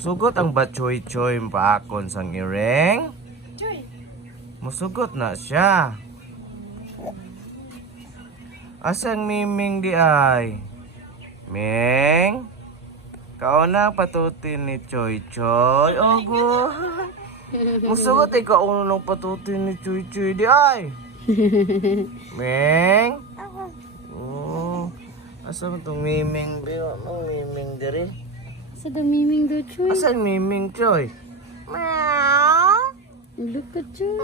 Musugot ang batchoy-choy paakon sang iring. Choy. Musugot na siya. Asang Miming di ay? Ming? Kao na patutin ni Choy Choy. Ogo. Musugot ikaw unong patutin ni Choy Choy di ay? Ming? Oh. Asang itong Miming? Anong Miming diri? Sa damiming do, Choy. Asang Miming Choy? Meow. Look at Choy.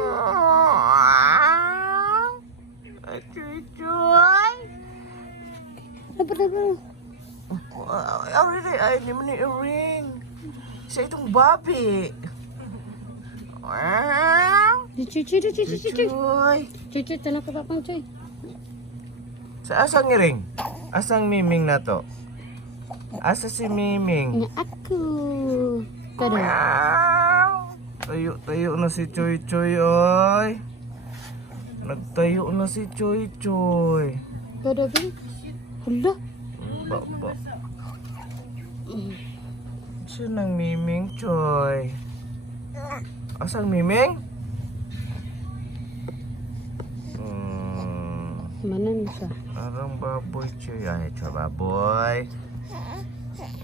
Ay, Choy Choy. Dapat. Ay, hindi mo ni ring. Sa itong babi. Choy. Choy. Choy, tala ka papang Choy. Sa asang iring? Asang Miming na to? Asa si Miming? Nga ako. Kada. Tayo na si Choy Choy, oy. Nagtayo na si Choy Choy. Kada ba? Hala. Ba. Siya ng Miming Choy. Asang Miming? Manan ka. Parang baboy Choy. Ay, ito baboy.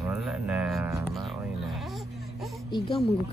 Wala na. Maoy na. Igang mong